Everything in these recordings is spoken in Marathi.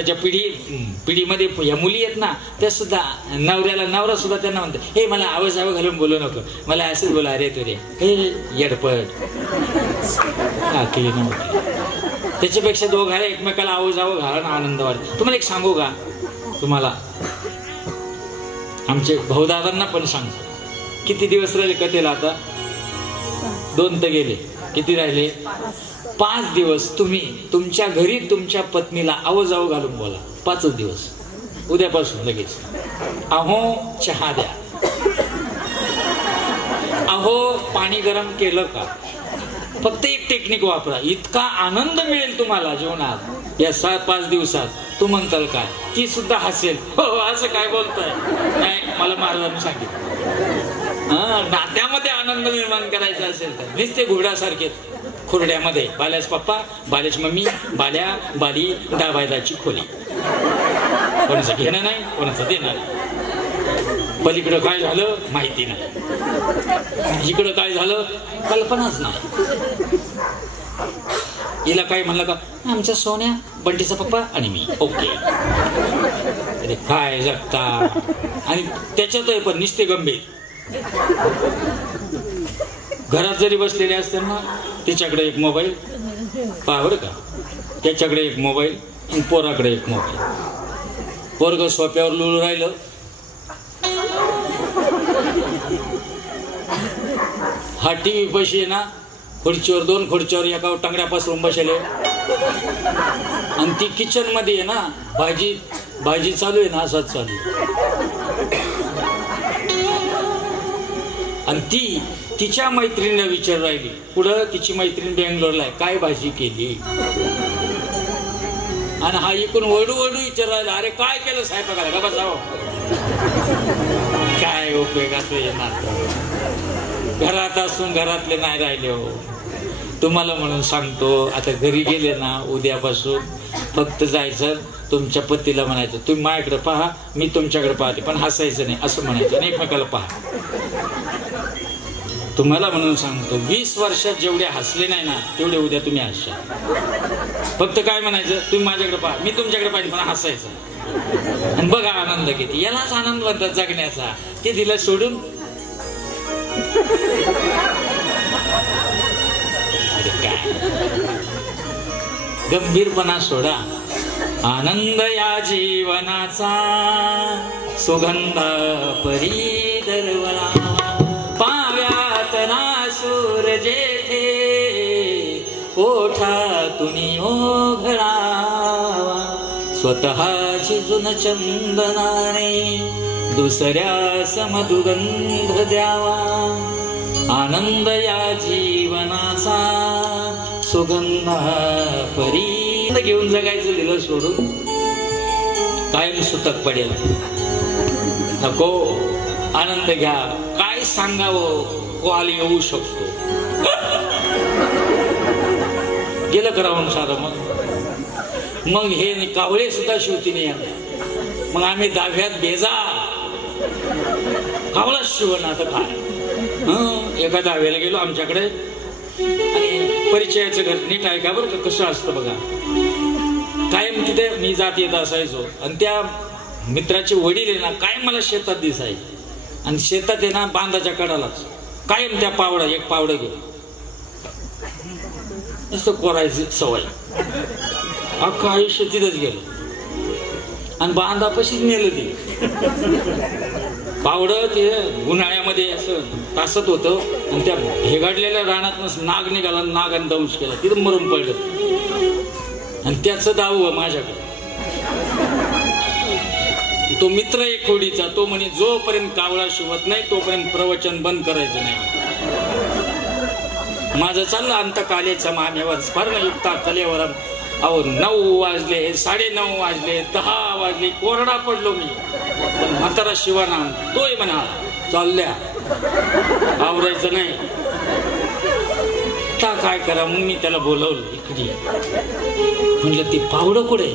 आताच्या पिढीमध्ये या मुली आहेत ना, त्या सुद्धा नवरा सुद्धा त्यांना म्हणतात, हे मला आवाजावं घालून बोलू नको, मला असंच बोला, अरे तुरे हे येडपट केली नव्हती. त्याच्यापेक्षा दोघांना एकमेकाला आवाजावं घालून आनंद वाटतो. तुम्हाला एक सांगू का, तुम्हाला आमचे भाऊदादांना पण सांगतो, किती दिवस राहिले कथेला? आता 2 तर गेले, किती राहिले? 5 दिवस तुम्ही तुमच्या घरी तुमच्या पत्नीला आवाजावं घालून बोला. 5 दिवस, उद्यापासून लगेच. अहो चहा द्या, अहो पाणी गरम केलं का? फक्त एक टेक्निक वापरा, इतका आनंद मिळेल तुम्हाला जीवनात या 5 दिवसात. तू म्हणताल काय? ती सुद्धा हसेल, हो असं काय बोलताय? नाही, मला महाराजांनी सांगितलं, नात्यामध्ये आनंद निर्माण करायचा असेल तर नुसते घोड्यासारखे खुरड्यामध्ये बाल्याच पप्पा, बाल्याच मम्मी, बाल्या बाली, डाबायदाची खोली, कोणाचं घेणं नाही, कोणाचं देणं नाही. पलीकडं काय झालं माहिती नाही, इकडं काय झालं कल्पनाच नाही. हिला काय म्हणलं का, आमच्या सोन्या, बंटीचा पप्पा आणि मी, ओके. अरे काय जगता. आणि त्याच्यात पण निस्ते गंभीर. घरात जरी बसलेले असताना तिच्याकडे एक मोबाईल, पहा बरं का, त्याच्याकडे एक मोबाईल, पोराकडे एक मोबाईल. पोरग सोप्यावर लुळू राहिलं, हा टीव्ही पैसे आहे ना, खुर्चीवर 2 खुर्चीवर एका टांगड्या पसरून बसले, आणि ती किचन मध्ये आहे ना, भाजी चालू आहे ना, असाच चालू. आणि ती तिच्या मैत्रिणीला विचार राहिली, पुढं तिची मैत्रीण बेंगलोरला आहे, काय भाजी केली? आणि हा इकडून वडू विचार राहिला, अरे काय केलं स्वयंपाकाला? का बसावं, काय उपयोगाचं येणार? घरात असून घरातले नाही राहिले हो. तुम्हाला म्हणून सांगतो, आता घरी गेले ना, उद्यापासून फक्त जायचं, तुमच्या पतीला म्हणायचं, तुम्ही माझ्याकडे पहा, मी तुमच्याकडे पाहते, पण हसायचं नाही, असं म्हणायचं, आणि एकमेकाला पहा. तुम्हाला म्हणून सांगतो, 20 वर्षात जेवढे हसले नाही ना, तेवढे उद्या तुम्ही हसशाल. फक्त काय म्हणायचं, तुम्ही माझ्याकडे पहा, मी तुमच्याकडे पाहिजे, पण हसायचं, आणि बघा आनंद किती. यालाच आनंद म्हणतात जगण्याचा. ते दिलं सोडून काय, गंभीरपणा सोडा. आनंद या जीवनाचा सुगंध परी दरवला, पाव्यात नासूर जेथे ओठातून ओघळावा, स्वतःची जुन चंदनाने दुसऱ्यास मधुगंध द्यावा. आनंद या जीवनाचा सुगंध परी घेऊन जगायचं दिलं सोडून कायम सुतक पडेल. नको, आनंद घ्या. काय सांगावं, कॉल येऊ शकतो. गेलं करावं सारं. मग हे कावळे सुद्धा शिवती नाही. मग आम्ही 10व्यात बेजा कावळा शिवण. आता काय, एका 10व्याला गेलो आमच्याकडे, आणि परिचयाचं घर नीट आहे का बरं का, कसं असतं बघा. कायम तिथे मी जात येत असायचो, आणि त्या मित्राचे वडील आहे ना, कायम मला शेतात दिसायचे. आणि शेतात आहे ना, बांधाच्या कडालाच कायम त्या एक पावडं घेऊन नुसतं कोरायची सवय. अख्खं आयुष्य तिथंच गेलं, आणि बांधापाशीच नेलं ते पावडं. ते उन्हाळ्यामध्ये असं तासत होतं, आणि त्या भेगाडलेल्या रानात नाग निघाला, नागाने दंश केला, तिथं मरून पडलं. आणि त्याचं दाव माझ्याकडे. तो मित्र एक खोडीचा, तो म्हणे जोपर्यंत कावळा शिवत नाही तोपर्यंत प्रवचन बंद करायचं नाही. माझं चाललं अंतकालेचा मामेवर स्मरणयुक्ता कलेवर. अहो 9 वाजले, 9:30 वाजले, 10 वाजले, कोरडा पडलो मी. पण म्हातारा शिवाना तोय म्हणा, चालल्या आवरायचं नाही. आता काय करा, मग मी त्याला बोलवलं इकडे. म्हणलं ती पावडं कुठे?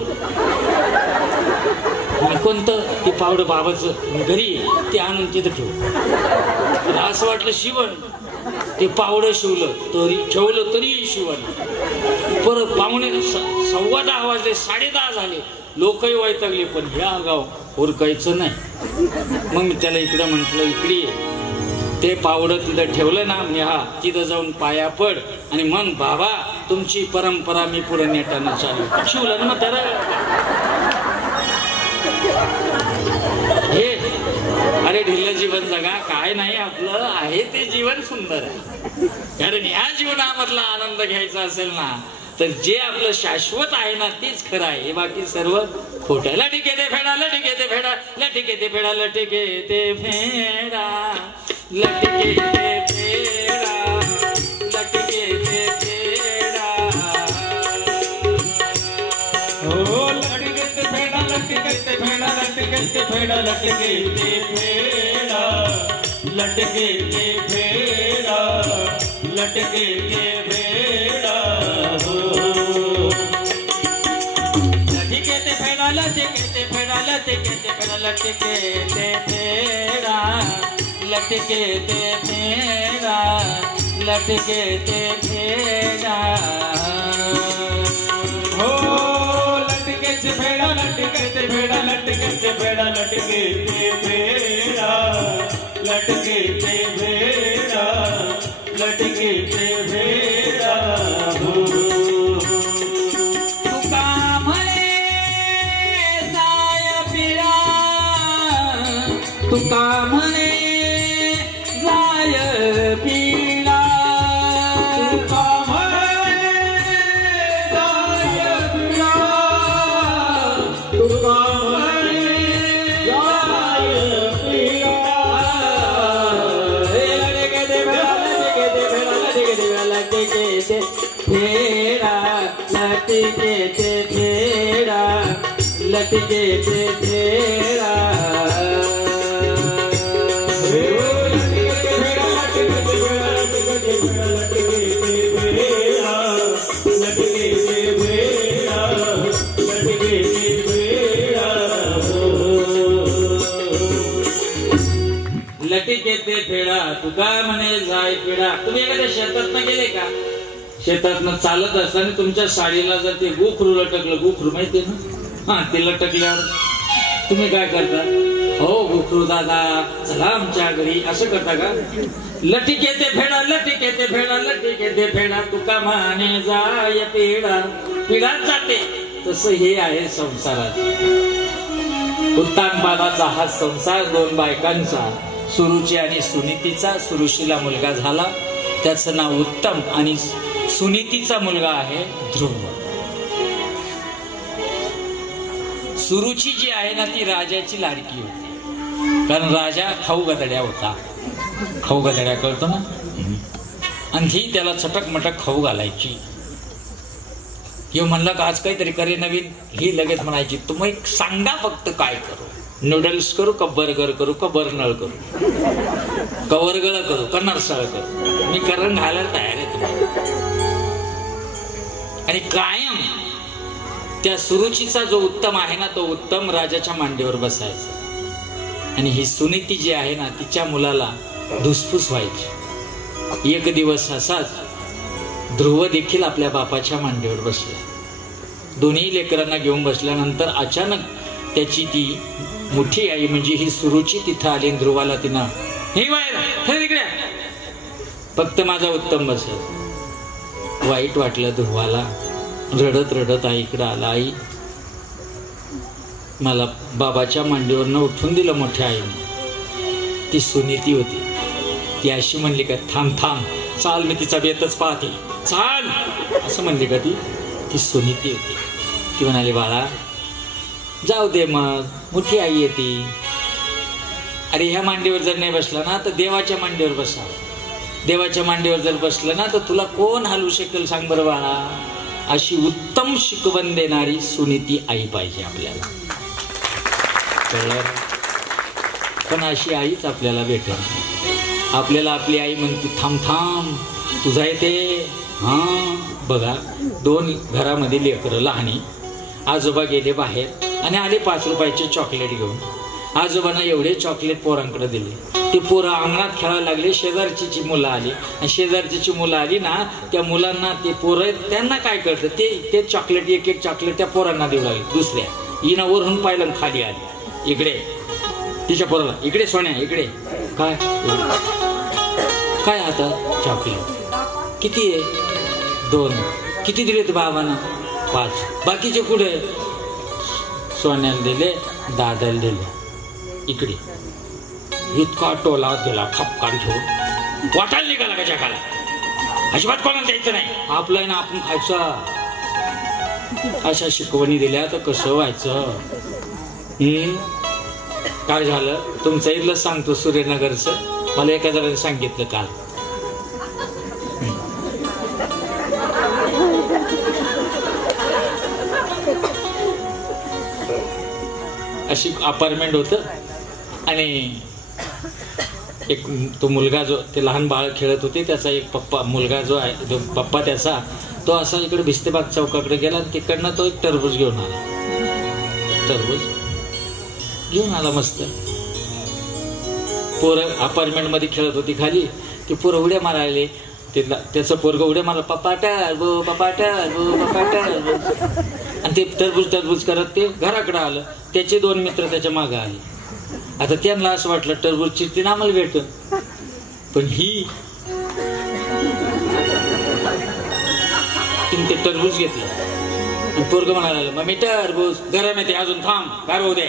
कोणतं? ते पावडं बाबाचं घरी, ते आणून तिथं ठेव. असं वाटलं शिवण. ते पावडं शिवलं तरी, ठेवलं तरी शिवण. परत 9:15 वाजले, 10:30 झाले, लोकही वैतागले, पण ह्या गाव उरकायचं नाही. मग मी त्याला इकडं म्हटलं, इकडे ये. ते पावडं तिथं ठेवलं ना, म्हणजे हा तिथं जाऊन पाया पड आणि म्हण, बाबा तुमची परंपरा मी पुढे नेटानं चालू. शिवलं ना मग त्याला हे, अरे ढिल्लं जीवन जगा, काय नाही आपलं आहे ते जीवन सुंदर आहे. कारण ह्या जीवनामधला आनंद घ्यायचा असेल ना, तर जे आपलं शाश्वत आहे ना तेच खरं आहे, बाकी सर्व खोट आहे. लटिके ते फेडा, लटिके ते फेडा, लटिके ते फेडा, लटिके ते फेडा, लटिके ते फेडा, लटिके ते फेडा. हो लटिके ते फेडा, लटिके ते फेडा, लटिके ते फेडा, लटिके ते फेडा, लटिके ते फेडा, लटिके ते फेडा. लटिके ते फेडा, लटिके ते फेडा, लटिके ते फेडा, लटिके ते फेडा, लटिके ते फेडा, लटिके ते फेडा. हो लटिके ते फेडा, लटिके ते फेडा, लटिके ते फेडा, लटिके ते फेडा, लटिके ते फेडा, लटिके ते फेडा. तुका म्हणे जाय पिढा, तुका म्हणे जाय पिढा, तुका म्हणे जाय पिढा. लटिके ते फेडा, लटिके ते फेडा, लटिके ते फेडा, लटिके ते फेडा, लटिके ते फेडा. लटिके ते फेडा, तुका म्हणे जाय पिढा. तुम्ही एखाद्या शेतातनं गेले का? शेतातनं चालत असताना तुमच्या साडीला जर ते गोखरू लटकलं, गोखरू माहितीये ना, हा ते लटकल्यावर तुम्ही काय करता? हो गोखरू दादा चला आमच्या घरी, असं करता का? लटिके ते फेडा, लटिके ते फेडा, लटिके ते फेडा, तुका म्हणे जाय पिढा. पिढाच जाते. तसं हे आहे संसारात. उत्तानपादाचा हा संसार दोन बायकांचा, सुरुची आणि सुनीतीचा. सुरुशीला मुलगा झाला, त्याचं नाव उत्तम, आणि सुनीतीचा मुलगा आहे ध्रुव. सुरुची जी आहे ना ती राजाची लाडकी होती, कारण राजा खाऊ गदड्या होता. खाऊ गदड्या कळतो ना, आणि ही त्याला चटक मटक खाऊ घालायची. हे म्हणलं का आज काहीतरी करे नवीन, ही लगेच म्हणायची तुम्ही सांगा फक्त काय करू, नूडल्स करू का बर्गर करू का बर्नळ करू का वरगळ करू का नरसाळ करू, मी करण घालायला तयार आहे तुम्हाला. आणि कायम त्या सुरुचीचा जो उत्तम आहे ना तो उत्तम राजाच्या मांडीवर बसायचा, आणि ही सुनीती जी आहे ना तिच्या मुलाला धुसफूस व्हायची. एक दिवस असाच ध्रुव देखील आपल्या बापाच्या मांडीवर बसला. दोन्ही लेकरांना घेऊन बसल्यानंतर अचानक त्याची ती मोठी आई म्हणजे ही सुरुची तिथं आली. ध्रुवाला तिनं हे बाहेर तिकडे फक्त माझा उत्तम बसत. वाईट वाटलं ध्रुवाला. रडत रडत आईकडे आला. आई मला बाबाच्या मांडीवरनं उठून दिलं मोठ्या आईने. ती सुनीती होती. ती अशी म्हणली का थांब थांब चाल मी तिचा बेतच पाहते चाल असं म्हणली का ती सुनीती होती. ती म्हणाली बाळा जाऊ दे मग मोठी आई येते. अरे ह्या मांडीवर जर नाही बसला ना तर देवाच्या मांडीवर बसा. देवाच्या मांडीवर जर बसलं ना तर तुला कोण हलवू शकेल सांग बरं बाळा. अशी उत्तम शिकवण देणारी सुनीती आई पाहिजे आपल्याला. कळलं? पण अशी आईच आपल्याला भेटेल. आपल्याला आपली आई म्हणते थांब थांब तुझा येते. हा बघा दोन घरामध्ये लेकरं लहानी. आजोबा गेले बाहेर आणि आले 5 रुपयाचे चॉकलेट घेऊन. आजोबांना एवढे चॉकलेट पोरांकडे दिले. ते पोरं अंगणात खेळायला लागले. शेजारची मुलं आली आणि शेजारची मुलं आली ना त्या मुलांना ते पोरं त्यांना काय कळतं ते चॉकलेट एक एक चॉकलेट त्या पोरांना देऊ लागले दुसऱ्या. हिनं वरून पाहिलं आणि खाली आली. इकडे तिच्या पोराला, इकडे सोन्या इकडे. काय काय आता? चॉकलेट. किती आहे? 2. किती दिले ते बाबांना? 5. बाकीचे कुठे? सोन्याला दिले, दादाला दिले. इकडे इतका टोला दिला खपकान ठेवून. वाटायला निघाला का जगाला? अजिबात कोणाला द्यायचं नाही, आपलं आहे ना आपण खायचं. अशा शिकवणी दिल्या तर कसं व्हायचं? काय झालं? तुमचं इथलं सांगतो सूर्यनगरचं. मला एका जणांनी सांगितलं काल. अशी अपार्टमेंट होतं आणि एक तो मुलगा जो ते लहान बाळ खेळत होते त्याचा एक पप्पा मुलगा जो आहे जो पप्पा त्याचा तो असा इकडे भिस्तेबाग चौकाकडे गेला आणि तिकडनं तो एक टरबूज घेऊन आला. टरबूज घेऊन आला मस्त. पोरं अपार्टमेंट मध्ये खेळत होती खाली. ती पोरं उड्या मारायले. त्याचं पोरग उड्या मारला, पप्पा टरबूज पप्पा टरबूज पप्पा टरबूज. आणि ते टरबूज करत ते घराकडे आलं. त्याचे 2 मित्र त्याच्या मागे आले. आता त्यांना असं वाटलं टरबूज चिरतीन आम्हाला भेट. पण ही तिने ते टरबूज घेतलं आणि पोरग म्हणाला, मम्मी टरबूज गरम येते, अजून थांब, गार होऊ दे.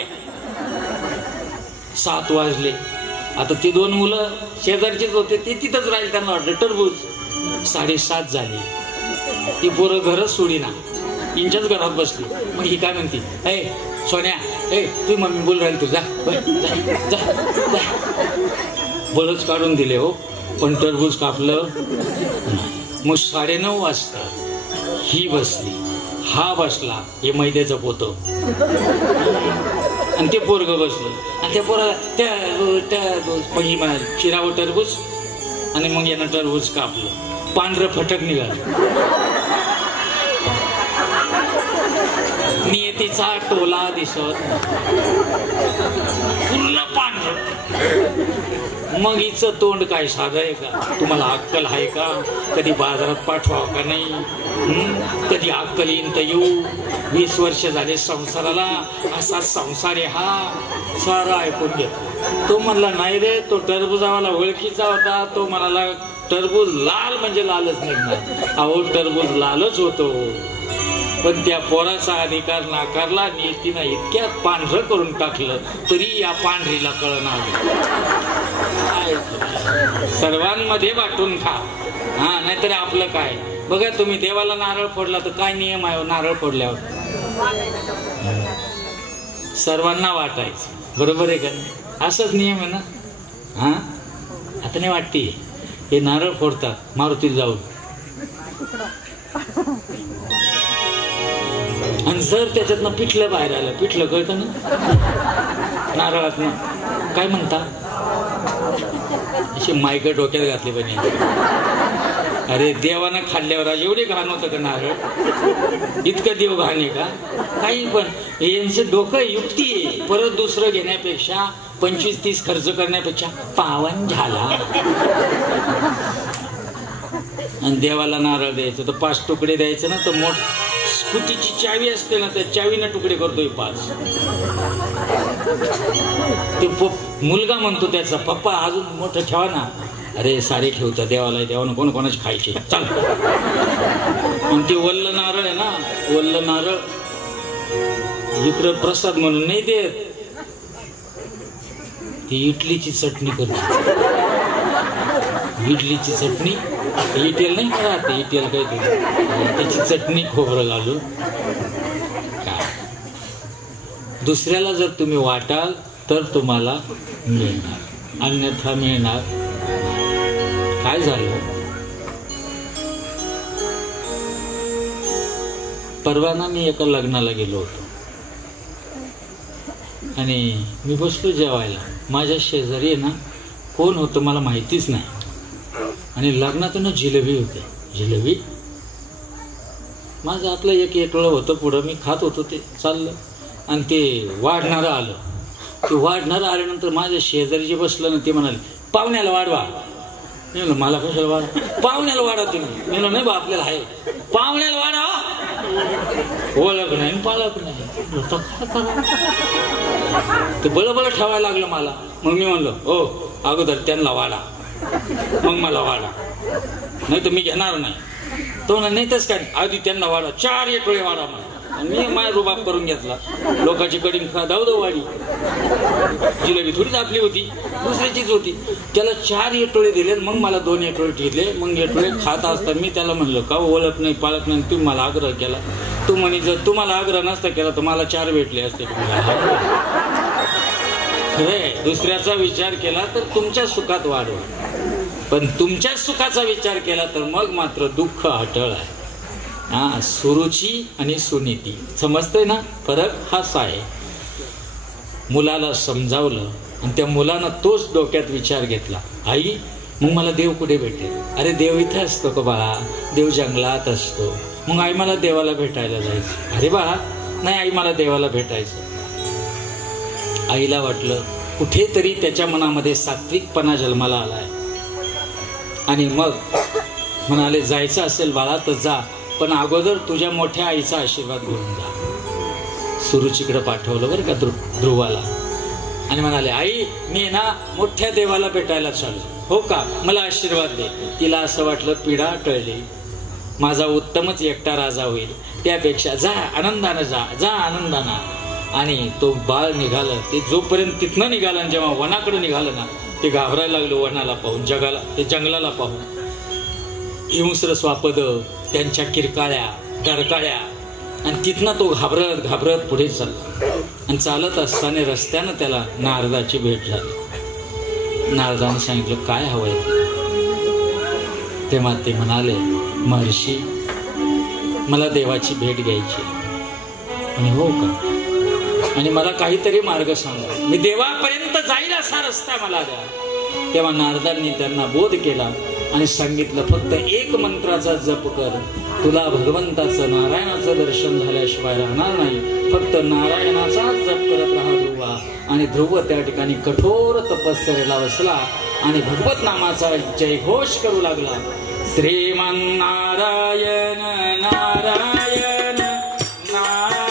7 वाजले. आता ती 2 मुलं शेजारचीच होते, ते तिथंच राहिले. त्यांना वाटलं टरबूज. 7:30 झाले. ती पोरं घरच सोडीना, इंच्याच घरात बसली. मग ही काय म्हणते, ए सोन्या, ए तू मम्मी बोल राहील तू, जा जा. बरंच काढून दिले हो, पण टरबूज कापलं. मग 9:30 वाजता ही बसली, हा बसला, हे मैद्याचं पोतं. आणि ते पोरग बसलं आणि त्या पोराला टरबूज. मग ही म्हणाली चिरावं टरबूज. आणि मग यानं टरबूज कापलं. पांढरं फटक निघालं. नियतीचा टोला दिसत पूर्ण पांढर. मग हिचं तोंड काय साधं आहे का? तुम्हाला अक्कल आहे का? कधी बाजारात पाठवावं का नाही? कधी अक्कल येईन तर येऊ. 20 वर्ष झाले संसाराला. असा संसार आहे हा. सारा ऐकून घेतो. तो म्हणला नाही रे, तो टरबुजावाला ओळखीचा होता. तो म्हणाला टरबूज लाल म्हणजे लालच निघणार. अहो टरबूज लालच होतो, पण त्या पोराचा अधिकार नाकारला. नियतीनं इतक्यात पांढरं करून टाकलं तरी या पांढरीला कळणार. सर्वांमध्ये वाटून खा. हा, नाहीतर आपलं काय? बघा तुम्ही देवाला नारळ फोडला तर काय नियम आहे? नारळ फोडल्यावर सर्वांना वाटायचं, बरोबर आहे का? असंच नियम आहे ना. हा, आता नाही वाटते. हे नारळ फोडतात मारुतीला जाऊन. आणि जर त्याच्यातनं पिठलं बाहेर आलं, पिठलं कळतं ना नारळातनं, काय म्हणता? अशी मायक डोक्यात घातली पण. अरे देवानं खाल्ल्यावर एवढे घाण होतं का नारळ? इतकं देव घाण आहे का? काही पण यांचं डोकं युक्ती आहे. परत दुसरं घेण्यापेक्षा 25-30 खर्च करण्यापेक्षा पावन झाला. आणि देवाला नारळ द्यायचं तर 5 तुकडे द्यायचं ना, तर स्कूटीची चावी असते ना, त्या चावीनं तुकडे करतोय 5. ते मुलगा म्हणतो त्याचा, पप्पा अजून मोठं ठेवा ना. अरे सारे ठेवतात देवाला, देवानं कोणाचे खायचे, चाल. आणि ते वल्ल नारळ आहे ना, वल्ल नारळ इकडं प्रसाद म्हणून नाही देत. ती इडलीची चटणी करते. इडलीची चटणी इटेल नाही का? ते इटेल काय ते त्याची चटणी खोबरं घालून. दुसऱ्याला जर तुम्ही वाटाल तर तुम्हाला मिळणार, अन्यथा मिळणार. काय झालं? परवाना मी एका लग्नाला गेलो होतो आणि मी बसलो जेवायला. माझ्या शेजारी आहे ना कोण होतं मला माहितीच नाही. आणि लग्नातून जिलेबी होते. जिलेबी माझं आपलं एक एकळं होतं पुढं, मी खात होतो. ते चाललं आणि ते वाढणारं आलं. ते वाढणारं आल्यानंतर माझ्या शेजारी जे बसलं ना ते म्हणाले पाहुण्याला वाढवा. मी म्हणलं मला कशाला वाढा? पाहुण्याला वाढा तुम्ही. मी म्हणलं नाही बा आपल्याला आहे. पाहुण्याला वाढा. ओळख नाही पाळख नाही, आता काय करावं? ते बळबळ ठेवायला लागलं मला. मग मी म्हणलो हो अगोदर त्यांना वाढा मग मला वाढा, नाही तर मी घेणार नाही. तो ना नाही तस काय आधी त्यांना वाढा, 4 एटोळे वाढा मला. मी माझा रुबाब करून घेतला. लोकांची कडिंग खा धावधाव वाढी. जिलेबी थोडीच आपली होती, दुसऱ्याचीच होती. त्याला 4 एटोळे दिले, मग मला 2 एटोळे दिले. मग एटोळे खात असताना मी त्याला म्हणलं का ओळख नाही पाळख नाही, तुम्ही मला आग्रह केला. तू म्हणे जर तुम्हाला आग्रह नसता केला तर मला 4 भेटले असते. दुसऱ्याचा विचार केला तर तुमच्या सुखात वाढवा, पण तुमच्या सुखाचा विचार केला तर मग मात्र दुःख अटळ आहे. हा सुरुची आणि सुनीती समजतंय ना फरक हाच आहे. मुलाला समजावलं आणि त्या मुलानं तोच डोक्यात विचार घेतला, आई मग मला देव कुठे भेटेल? अरे देव इथं असतो का बाळा? देव जंगलात असतो. मग आई मला देवाला भेटायला जायचं. अरे बाळा नाही आई मला देवाला भेटायचं. आईला वाटलं कुठेतरी त्याच्या मनामध्ये सात्विकपणा जन्माला आलाय आणि मग म्हणाले जायचं असेल बाळा तर जा, पण अगोदर तुझ्या मोठ्या आईचा आशीर्वाद घेऊन जा. सुरुचीकडे पाठवलं बरं का ध्रुवाला आणि म्हणाले आई मी ना मोठ्या देवाला भेटायला चाललो. हो का, मला आशीर्वाद दे. तिला असं वाटलं पिढा टळली, माझा उत्तमच एकटा राजा होईल, त्यापेक्षा जा आनंदानं जा आनंदानं. आणि तो बाळ निघालं. ते जोपर्यंत तिथनं निघालं आणि जेव्हा वनाकडे निघालं ना ते घाबरायला लागलो वनाला पाहून, जगाला ते जंगलाला पाहून. हिंस्र स्वापद त्यांच्या किरकाळ्या डरकाळ्या आणि तिथनं तो घाबरत पुढे चालला. आणि चालत असताना रस्त्यानं त्याला नारदाची भेट झाली. नारदाने सांगितलं काय हवंय? तेव्हा ते म्हणाले महर्षी मला देवाची भेट घ्यायची. आणि हो का, आणि मला काहीतरी मार्ग सांगा, मी देवापर्यंत जाईल असा रस्ता मला द्या. तेव्हा नारदांनी त्यांना बोध केला आणि सांगितलं फक्त एक मंत्राचा जप कर, तुला भगवंताचं नारायणाचं दर्शन झाल्याशिवाय राहणार नाही. फक्त नारायणाचाच जप करत राहा ध्रुवा. आणि ध्रुव त्या ठिकाणी कठोर तपश्चर्येला बसला आणि भगवत नामाचा जयघोष करू लागला. श्रीमन नारायण नारायण नारायण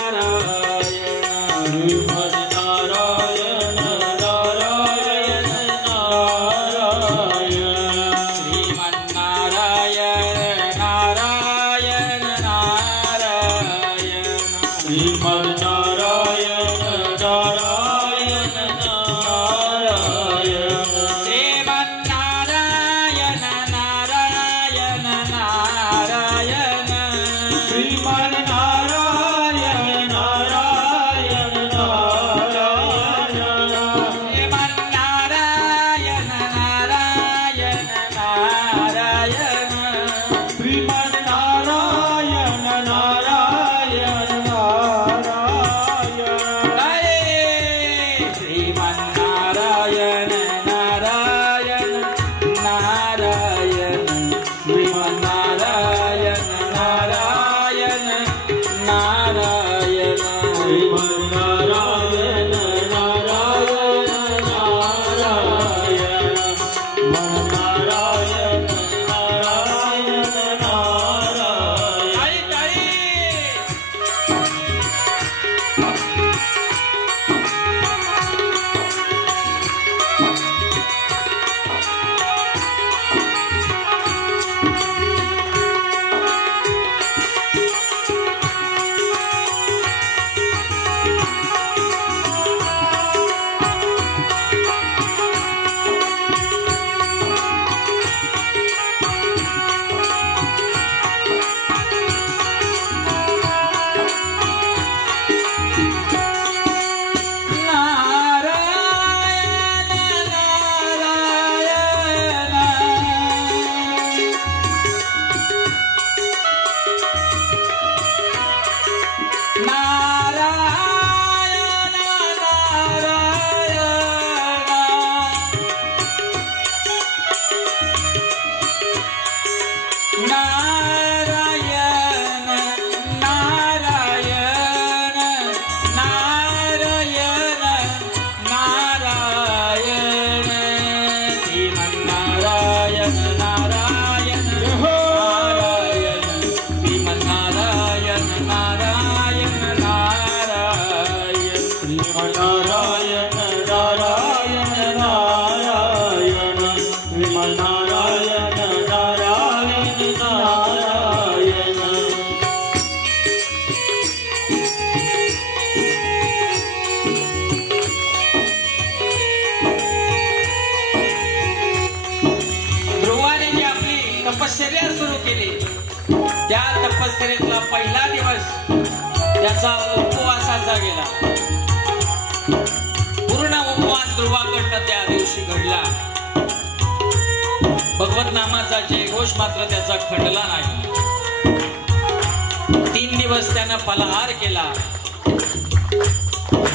Free तपश्चर्या सुरू केली. त्या तपश्चर्येतला पहिला दिवस त्याचा उपवासाचा गेला. पूर्ण उपवास ध्रुवाकडनं त्या दिवशी घडला. भगवत नामाचा जयघोष मात्र त्याचा खंडला नाही. 3 दिवस त्यानं फलाहार केला.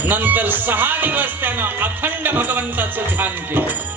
नंतर 6 दिवस त्यानं अखंड भगवंताचं ध्यान केलं.